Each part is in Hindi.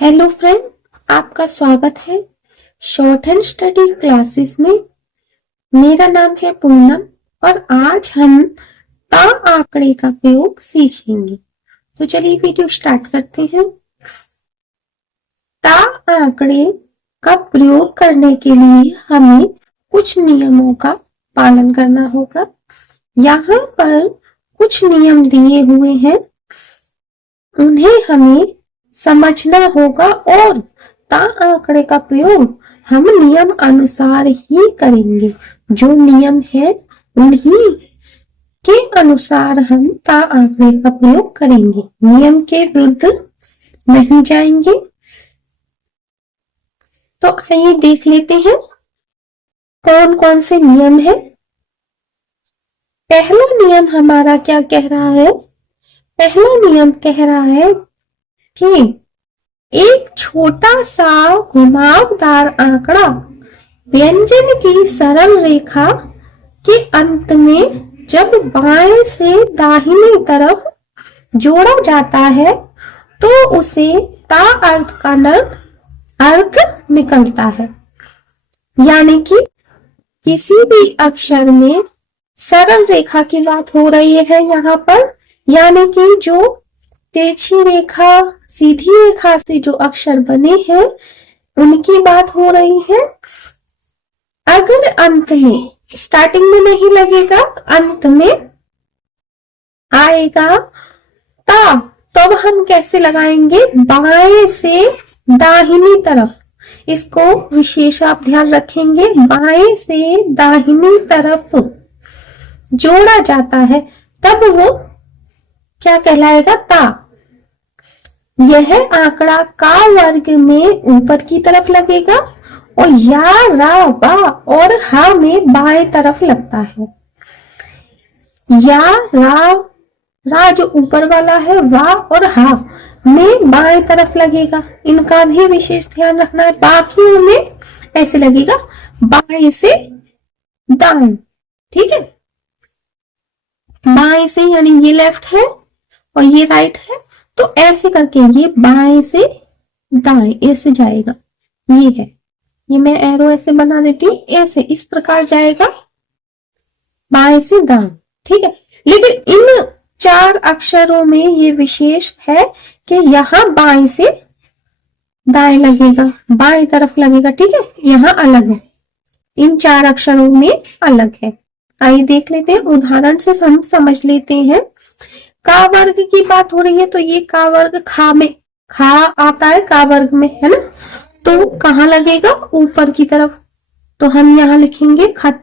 हेलो फ्रेंड, आपका स्वागत है शॉर्ट एंड स्टडी क्लासेस में। मेरा नाम है पूनम और आज हम ता आंकड़े का प्रयोग सीखेंगे। तो चलिए वीडियो स्टार्ट करते हैं। ता आंकड़े का प्रयोग करने के लिए हमें कुछ नियमों का पालन करना होगा। यहाँ पर कुछ नियम दिए हुए हैं, उन्हें हमें समझना होगा और ता आंकड़े का प्रयोग हम नियम अनुसार ही करेंगे। जो नियम है उन्हीं के अनुसार हम ता आंकड़े का प्रयोग करेंगे, नियम के विरुद्ध नहीं जाएंगे। तो आइए देख लेते हैं कौन कौन से नियम है। पहला नियम हमारा क्या कह रहा है? पहला नियम कह रहा है कि एक छोटा सा घुमावदार आंकड़ा व्यंजन की सरल रेखा के अंत में जब बाएं से दाहिनी तरफ जोड़ा जाता है तो उसे ता अर्थ का अर्थ निकलता है। यानी कि किसी भी अक्षर में सरल रेखा की बात हो रही है यहाँ पर, यानी कि जो तिरछी रेखा सीधी रेखा से जो अक्षर बने हैं उनकी बात हो रही है। अगर अंत में, स्टार्टिंग में नहीं लगेगा, अंत में आएगा ता, तब हम कैसे लगाएंगे? बाएं से दाहिनी तरफ। इसको विशेष आप ध्यान रखेंगे, बाएं से दाहिनी तरफ जोड़ा जाता है तब वो क्या कहलाएगा? ता। यह आंकड़ा का वर्ग में ऊपर की तरफ लगेगा और या, रा, वा और हा में बाएं तरफ लगता है। या, रा जो ऊपर वाला है, वा और हा में बाएं तरफ लगेगा। इनका भी विशेष ध्यान रखना है। बाकियों में ऐसे लगेगा बाएं से दाएं, ठीक है। बाएं से यानी ये लेफ्ट है और ये राइट है, तो ऐसे करके ये बाएं से दाएं ऐसे जाएगा। ये है, ये मैं एरो ऐसे बना देती हूँ, ऐसे इस प्रकार जाएगा बाएं से दाएं, ठीक है। लेकिन इन चार अक्षरों में ये विशेष है कि यहाँ बाएं से दाएं लगेगा, बाएं तरफ लगेगा, ठीक है। यहाँ अलग है, इन चार अक्षरों में अलग है। आइए देख लेते हैं, उदाहरण से हम समझ लेते हैं। का वर्ग की बात हो रही है तो ये का वर्ग खा में, खा आता है का वर्ग में, है ना। तो कहाँ लगेगा? ऊपर की तरफ। तो हम यहाँ लिखेंगे खत,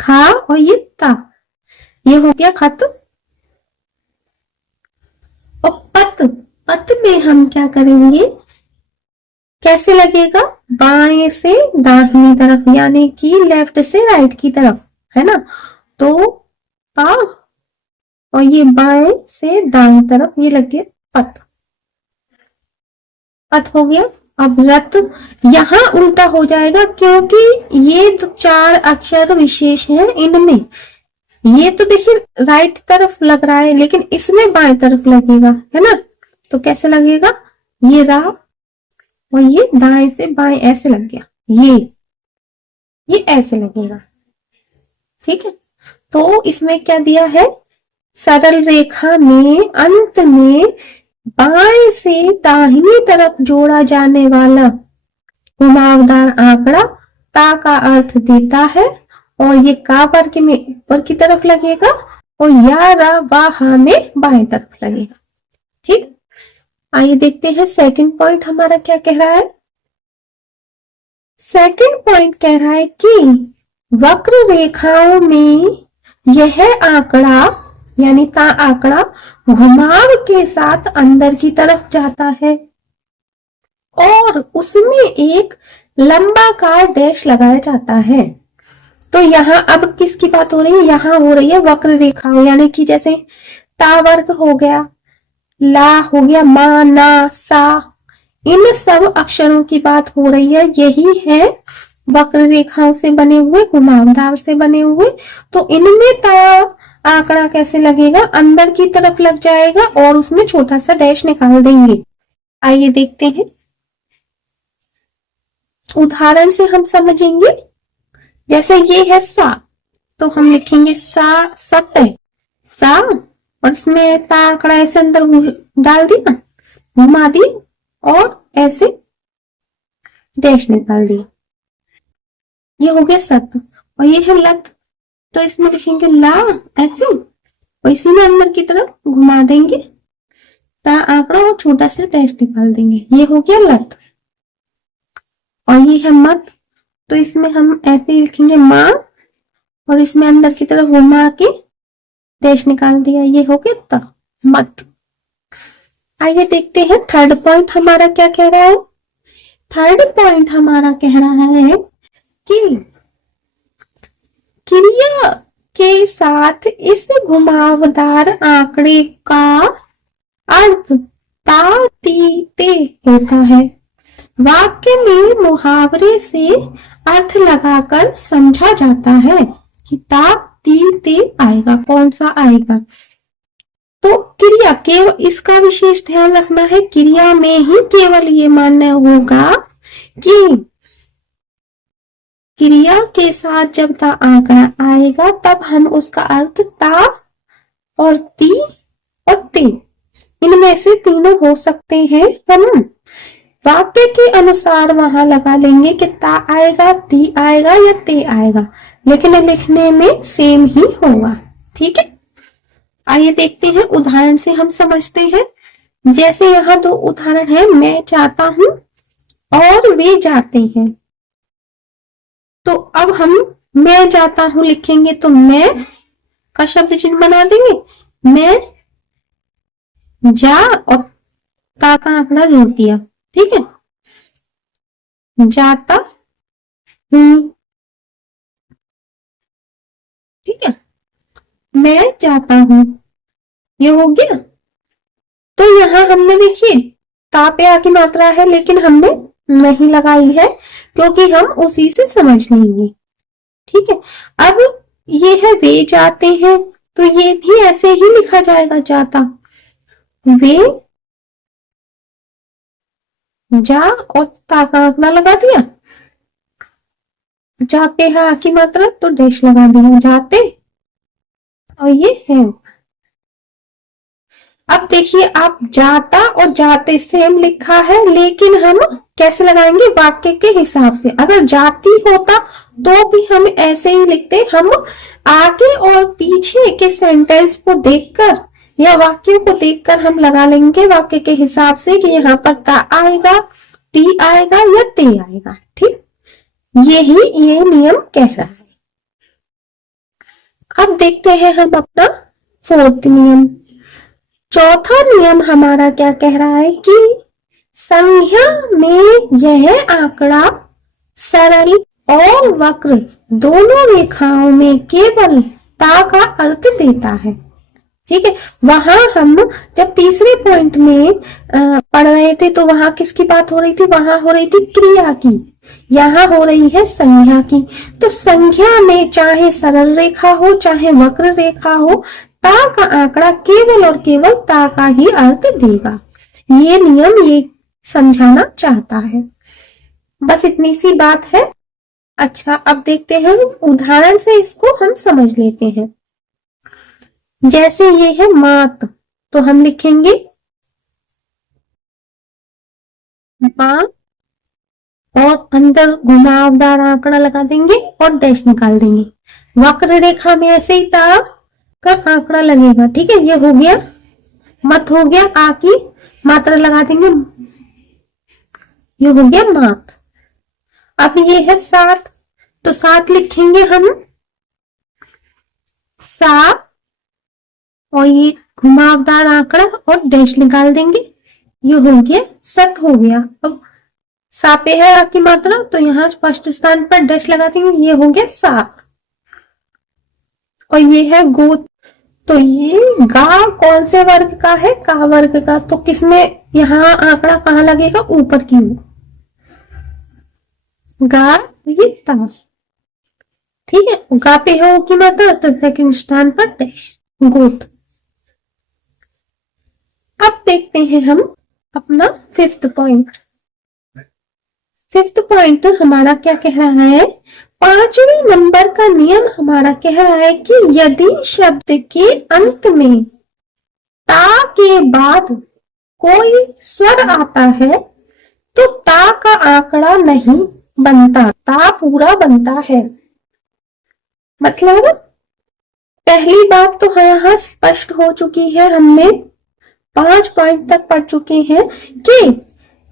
खा और ये ता, ये हो गया खत। और पत, पत में हम क्या करेंगे? कैसे लगेगा? बाएं से दाहिनी तरफ, यानी कि लेफ्ट से राइट की तरफ, है ना। तो पा और ये बाएं से दाएं तरफ, ये लग गया पत, पत हो गया। अब रत, यहां उल्टा हो जाएगा क्योंकि ये तो चार अक्षर विशेष हैं, इनमें ये तो देखिए राइट तरफ लग रहा है लेकिन इसमें बाएं तरफ लगेगा, है ना। तो कैसे लगेगा? ये रा और ये दाएं से बाएं ऐसे लग गया, ये ऐसे लगेगा, ठीक है। तो इसमें क्या दिया है? सरल रेखा में अंत में बाएं से दाहिनी तरफ जोड़ा जाने वाला घुमावदार आंकड़ा ता का अर्थ देता है और ये का वर्ग में ऊपर की तरफ लगेगा और या, रा, वा, हा में बाएं तरफ लगेगा, ठीक। आइए देखते हैं सेकंड पॉइंट हमारा क्या कह रहा है। सेकंड पॉइंट कह रहा है कि वक्र रेखाओं में यह आंकड़ा यानी ता आंकड़ा घुमाव के साथ अंदर की तरफ जाता है और उसमें एक लंबाकार डैश लगाया जाता है। तो यहाँ अब किसकी बात हो रही है? यहाँ हो रही है वक्र रेखाओं, यानी कि जैसे ता वर्ग हो गया, ला हो गया, मा, ना, सा, इन सब अक्षरों की बात हो रही है। यही है वक्र रेखाओं से बने हुए, घुमावदार से बने हुए। तो इनमें ता आंकड़ा कैसे लगेगा? अंदर की तरफ लग जाएगा और उसमें छोटा सा डैश निकाल देंगे। आइए देखते हैं, उदाहरण से हम समझेंगे। जैसे ये है सा, तो हम लिखेंगे सा सत है सा, और इसमें ता आंकड़ा ऐसे अंदर डाल दिया, घुमा दिया और ऐसे डैश निकाल दिया, ये हो गया सत। और ये है लत, तो इसमें लिखेंगे ला ऐसे, और इसी में अंदर की तरफ घुमा देंगे ता आंकड़ा और छोटा सा डैश निकाल देंगे, ये हो गया लत। और ये है मत, तो इसमें हम ऐसे ही लिखेंगे माँ, और इसमें अंदर की तरफ घुमा के डैश निकाल दिया, ये हो गया त मत। आइए देखते हैं थर्ड पॉइंट हमारा क्या कह रहा है। थर्ड पॉइंट हमारा कह रहा है कि क्रिया के साथ इस घुमावदार आंकड़े का अर्थ ता ती ते होता है। वाक्य में मुहावरे से अर्थ लगाकर समझा जाता है कि ता ती ते आएगा, कौन सा आएगा। तो क्रिया केवल, इसका विशेष ध्यान रखना है, क्रिया में ही केवल ये मानना होगा कि क्रिया के साथ जब ता आंकड़ा आएगा तब हम उसका अर्थ ता और ती और ते, इनमें से तीनों हो सकते हैं। हम वाक्य के अनुसार वहां लगा लेंगे कि ता आएगा, ती आएगा या ते आएगा, लेकिन लिखने में सेम ही होगा। ठीक है, आइए देखते हैं, उदाहरण से हम समझते हैं। जैसे यहाँ दो उदाहरण है, मैं चाहता हूं और वे जाते हैं। तो अब हम मैं जाता हूं लिखेंगे तो मैं का शब्द चिन्ह बना देंगे, मैं जा और ता का आंकड़ा जोड़ दिया। ठीक है, जाता हूं, ठीक है, मैं जाता हूं, ये हो गया। तो यहां हमने देखिए ता पे आ की मात्रा है, लेकिन हमने नहीं लगाई है क्योंकि हम उसी से समझ लेंगे। ठीक है, अब ये है वे जाते हैं, तो ये भी ऐसे ही लिखा जाएगा, जाता, वे जा और ता का आंकड़ा लगा दिया, जा पे है आ की मात्रा तो डैश लगा दिया, जाते, और ये है। अब देखिए, आप जाता और जाते सेम लिखा है, लेकिन हम कैसे लगाएंगे, वाक्य के हिसाब से। अगर जाती होता तो भी हम ऐसे ही लिखते, हम आगे और पीछे के सेंटेंस को देखकर या वाक्यों को देखकर हम लगा लेंगे वाक्य के हिसाब से कि यहाँ पर ता आएगा, ती आएगा या ते आएगा। ठीक, यही ये नियम कह रहा है। अब देखते हैं हम अपना फोर्थ नियम। चौथा नियम हमारा क्या कह रहा है कि संज्ञा में यह आंकड़ा सरल और वक्र दोनों रेखाओं में केवल ता का अर्थ देता है। ठीक है, वहां हम जब तीसरे पॉइंट में पढ़ रहे थे तो वहां किसकी बात हो रही थी, वहां हो रही थी क्रिया की, यहाँ हो रही है संज्ञा की। तो संज्ञा में चाहे सरल रेखा हो चाहे वक्र रेखा हो, ता का आंकड़ा केवल और केवल ता का ही अर्थ देगा। ये नियम ये समझाना चाहता है, बस इतनी सी बात है। अच्छा, अब देखते हैं उदाहरण से इसको हम समझ लेते हैं। जैसे ये है मात, तो हम लिखेंगे मां और अंदर घुमावदार आंकड़ा लगा देंगे और डैश निकाल देंगे। वक्र रेखा में ऐसे ही ता का आंकड़ा लगेगा। ठीक है, ये हो गया मत, हो गया आ की मात्रा लगा देंगे, ये हो गया मात। अब ये है सात, तो सात लिखेंगे हम सा और ये घुमावदार आंकड़ा और डैश निकाल देंगे, ये हो गया सत हो गया। अब सा पे है आ की मात्रा तो यहाँ फर्स्ट स्थान पर डैश लगा देंगे, ये हो गया सात। और ये है गो, तो ये गा कौन से वर्ग का है, का वर्ग का, तो किसमें यहाँ आंकड़ा कहाँ लगेगा, ऊपर की ओर, गा ये ता। ठीक है, गा पे है ओ की मात्रा तो सेकंड स्थान पर डैश, गोत। अब देखते हैं हम अपना फिफ्थ पॉइंट हमारा क्या कह रहा है, पांचवें नंबर का नियम हमारा कह रहा है कि यदि शब्द के अंत में ता के बाद कोई स्वर आता है तो ता का आंकड़ा नहीं बनता, ता पूरा बनता है। मतलब पहली बात तो यहाँ स्पष्ट हो चुकी है, हमने 5 पॉइंट तक पढ़ चुके हैं कि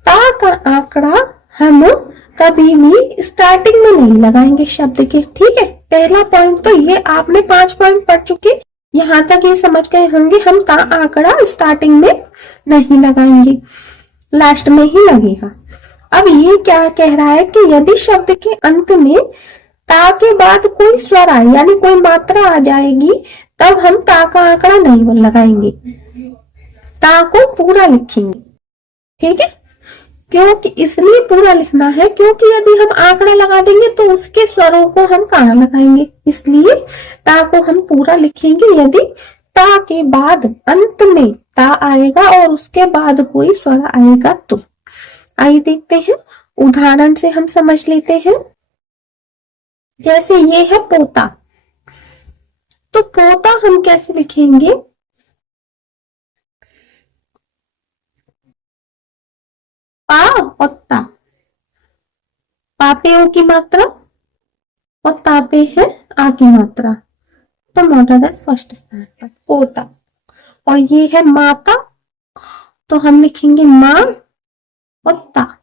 ता का आंकड़ा हम कभी भी स्टार्टिंग में नहीं लगाएंगे शब्द के। ठीक है, पहला पॉइंट तो ये आपने 5 पॉइंट पढ़ चुके, यहां तक ये समझ गए होंगे हम ता आंकड़ा स्टार्टिंग में नहीं लगाएंगे, लास्ट में ही लगेगा। अब ये क्या कह रहा है कि यदि शब्द के अंत में ता के बाद कोई स्वर आए यानी कोई मात्रा आ जाएगी तब हम ता का आंकड़ा नहीं लगाएंगे, ता को पूरा लिखेंगे। ठीक है, क्योंकि इसलिए पूरा लिखना है क्योंकि यदि हम आंकड़ा लगा देंगे तो उसके स्वरों को हम कहाँ लगाएंगे, इसलिए ता को हम पूरा लिखेंगे। यदि ता के बाद अंत में ता आएगा और उसके बाद कोई स्वर आएगा तो। आइए देखते हैं, उदाहरण से हम समझ लेते हैं। जैसे ये है पोता, तो पोता हम कैसे लिखेंगे, पा और ता, पापे ओ की मात्रा और तापे है आ की मात्रा, तो मोटा फर्स्ट स्थान पर पोता। और ये है माता, तो हम लिखेंगे माँ और ता,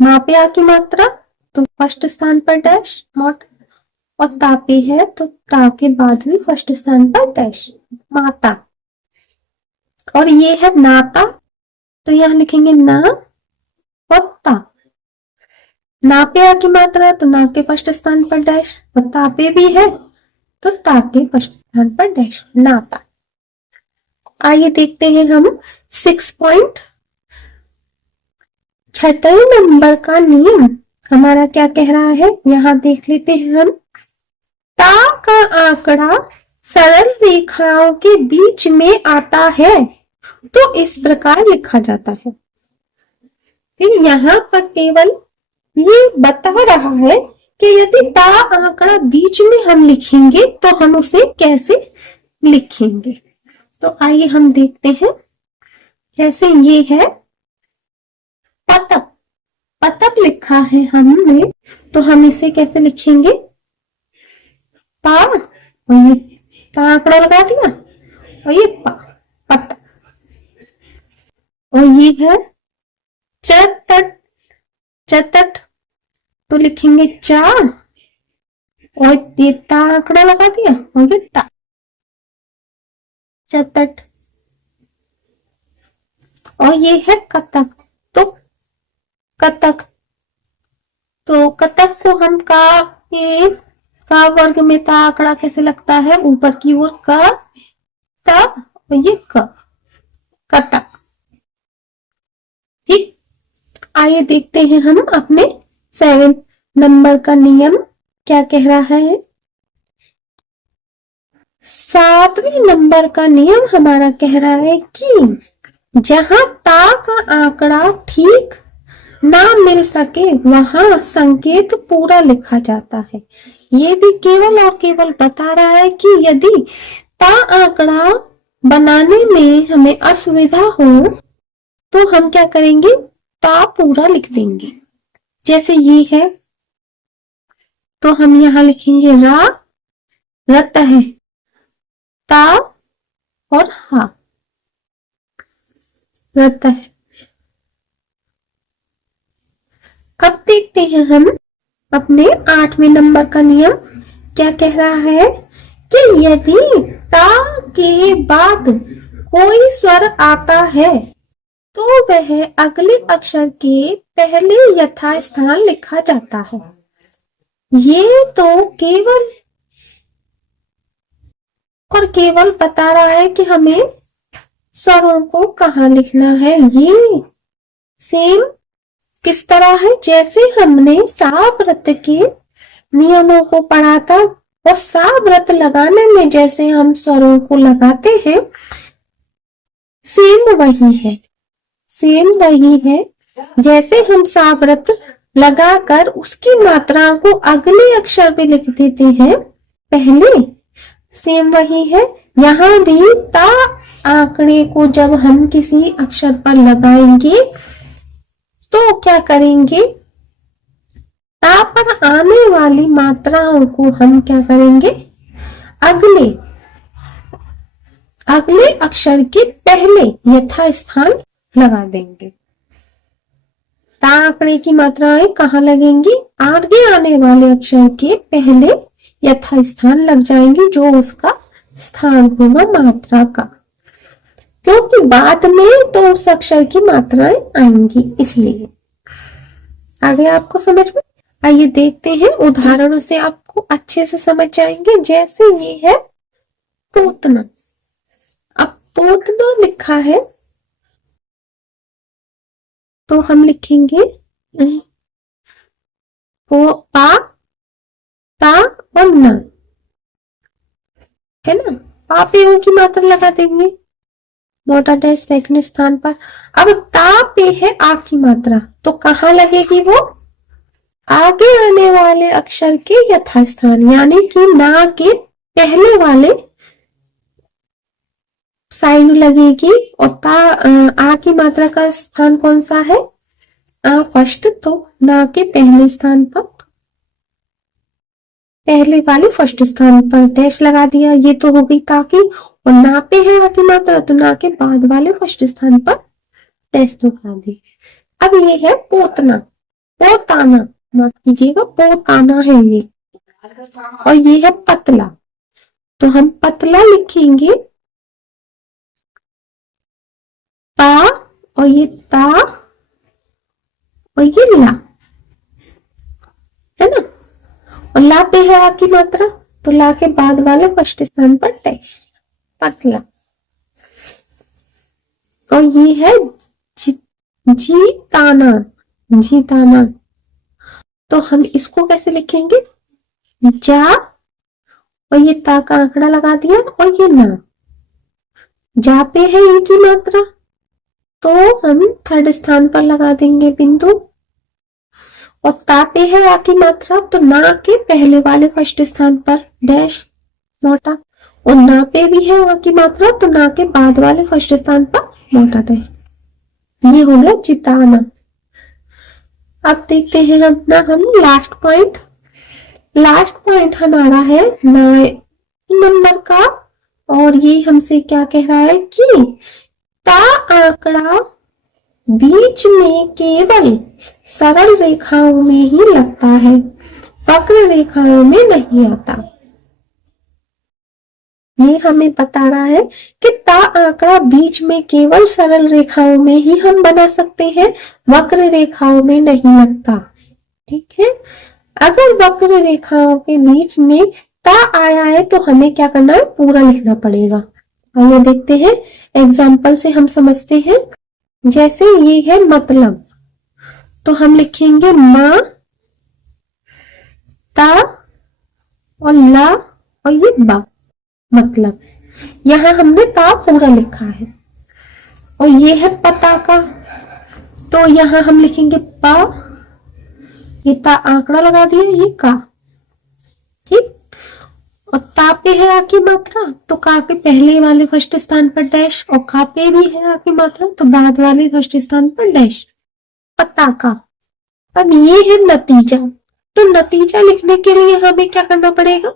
माँ पे आ की मात्रा तो फर्स्ट स्थान पर डैश मोट, और तापे है तो ता के बाद भी फर्स्ट स्थान पर डैश माता। और ये है नाता, तो यहां लिखेंगे ना और ता, ना पे आ की मात्रा तो ना के फर्स्ट स्थान पर डैश, और तापे भी है तो ता के फर्स्ट स्थान पर डैश नाता। आइए देखते हैं हम 6 पॉइंट, छठे नंबर का नियम हमारा क्या कह रहा है, यहां देख लेते हैं हम। ता का आंकड़ा सरल रेखाओं के बीच में आता है तो इस प्रकार लिखा जाता है। फिर यहाँ पर केवल ये बता रहा है कि यदि ता आंकड़ा बीच में हम लिखेंगे तो हम उसे कैसे लिखेंगे। तो आइए हम देखते हैं, जैसे ये है पतक, पतक लिखा है हमने तो हम इसे कैसे लिखेंगे, पा और ये ता आंकड़ा लगा दिया और ये पा, पतक। और ये है चतट, चतट तो लिखेंगे चा और ये ता आंकड़ा लगा दिया और ये टा, चतट। और ये है कतक, तो कतक, तो कतक को हम का वर्ग में ता आंकड़ा कैसे लगता है, ऊपर की ओर का ता और ये क, कतक। ठीक, आइए देखते हैं हम अपने 7 नंबर का नियम क्या कह रहा है। 7वें नंबर का नियम हमारा कह रहा है कि जहां ता का आंकड़ा ठीक ना मिल सके वहां संकेत पूरा लिखा जाता है। ये भी केवल और केवल बता रहा है कि यदि ता आंकड़ा बनाने में हमें असुविधा हो तो हम क्या करेंगे, ता पूरा लिख देंगे। जैसे ये है तो हम यहां लिखेंगे रा, रत है ता और हा, रत है। अब देखते हैं हम अपने 8वें नंबर का नियम क्या कह रहा है कि यदि ता के बाद कोई स्वर आता है तो वह अगले अक्षर के पहले यथास्थान लिखा जाता है। ये तो केवल और केवल बता रहा है कि हमें स्वरों को कहाँ लिखना है। ये सेम किस तरह है, जैसे हमने सा व्रत के नियमों को पढ़ा था और सा व्रत लगाने में जैसे हम स्वरों को लगाते हैं सेम वही है, सेम वही है जैसे हम सावृत लगाकर उसकी मात्रा को अगले अक्षर पे लिख देते हैं पहले, सेम वही है यहाँ भी ता आंकड़े को जब हम किसी अक्षर पर लगाएंगे तो क्या करेंगे, ता पर आने वाली मात्राओं को हम क्या करेंगे, अगले अक्षर के पहले यथास्थान लगा देंगे। ता आंकड़े की मात्राएं कहाँ लगेंगी, आगे आने वाले अक्षर के पहले यथास्थान लग जाएंगे जो उसका स्थान होगा मात्रा का, क्योंकि बाद में तो उस अक्षर की मात्राएं आएंगी इसलिए। आगे आपको समझ में, आइए देखते हैं उदाहरणों से आपको अच्छे से समझ जाएंगे। जैसे ये है पोतना, अब पोतना लिखा है तो हम लिखेंगे पा ता और ना, है ना, पा पे ऊ की मात्रा लगा देंगे मोटा डैश सेकंड स्थान पर। अब ता पे है आ की मात्रा तो कहाँ लगेगी वो, आगे आने वाले अक्षर के यथास्थान यानी कि ना के पहले वाले साइड लगेगी। और आ की मात्रा का स्थान कौन सा है, आ फर्स्ट, तो ना के पहले स्थान पर, पहले वाले फर्स्ट स्थान पर डैश लगा दिया, ये तो हो गई ताकि, और ना पे है आ की मात्रा तो ना के बाद वाले फर्स्ट स्थान पर डैश लगा दी। अब ये है पोतना, पोताना, माफ कीजिएगा पोताना है ये, और ये है पतला, तो हम पतला लिखेंगे पा और ये ता और ये ला, है ना, और ला पे है आ की मात्रा तो ला के बाद वाले फर्स्ट स्थान पर डैश, पतला। और ये है जीताना, जीताना, तो हम इसको कैसे लिखेंगे, जा और ये ता का आंकड़ा लगा दिया और ये ना, जा पे है ई की मात्रा तो हम थर्ड स्थान पर लगा देंगे बिंदु, और ता पे है आ की मात्रा तो ना के पहले वाले फर्स्ट स्थान पर डैश मोटा, और ना पे भी है आ की मात्रा तो ना के बाद वाले फर्स्ट स्थान पर मोटा डैश। ये हो गया जिताना। अब देखते हैं अपना हम लास्ट पॉइंट हमारा है 9 नंबर का, और ये हमसे क्या कह रहा है कि ता आंकड़ा बीच में केवल सरल रेखाओं में ही लगता है, वक्र रेखाओं में नहीं आता। ये हमें बता रहा है कि ता आंकड़ा बीच में केवल सरल रेखाओं में ही हम बना सकते हैं, वक्र रेखाओं में नहीं लगता। ठीक है, अगर वक्र रेखाओं के बीच में ता आया है तो हमें क्या करना है, पूरा लिखना पड़ेगा। आइए देखते हैं एग्जाम्पल से हम समझते हैं। जैसे ये है मतलब, तो हम लिखेंगे माँ, ता और ला और ये बा, मतलब यहां हमने ता पूरा लिखा है। और ये है पताका, तो यहां हम लिखेंगे पा, ये ता आंकड़ा लगा दिया, ये का, ठीक, और ता पे है आ की मात्रा तो का पे पहले वाले फर्स्ट स्थान पर डैश, और का पे भी है आ की मात्रा तो बाद वाले फर्स्ट स्थान पर डैश, पताका। अब ये है नतीजा, तो नतीजा लिखने के लिए हमें क्या करना पड़ेगा,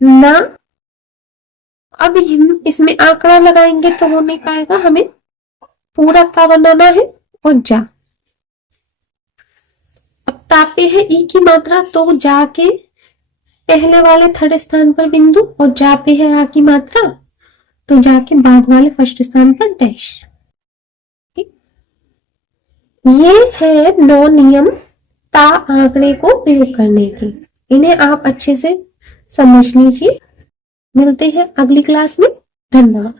ना, अब हम इसमें आंकड़ा लगाएंगे तो हो नहीं पाएगा, हमें पूरा ता बनाना है, और जा, अब ता पे है ई की मात्रा तो जाके पहले वाले थर्ड स्थान पर बिंदु, और जा पे है आ की मात्रा तो जाके बाद वाले फर्स्ट स्थान पर डैश। ठीक, ये है 9 नियम ता आंकड़े को प्रयोग करने के, इन्हें आप अच्छे से समझ लीजिए। मिलते हैं अगली क्लास में, धन्यवाद।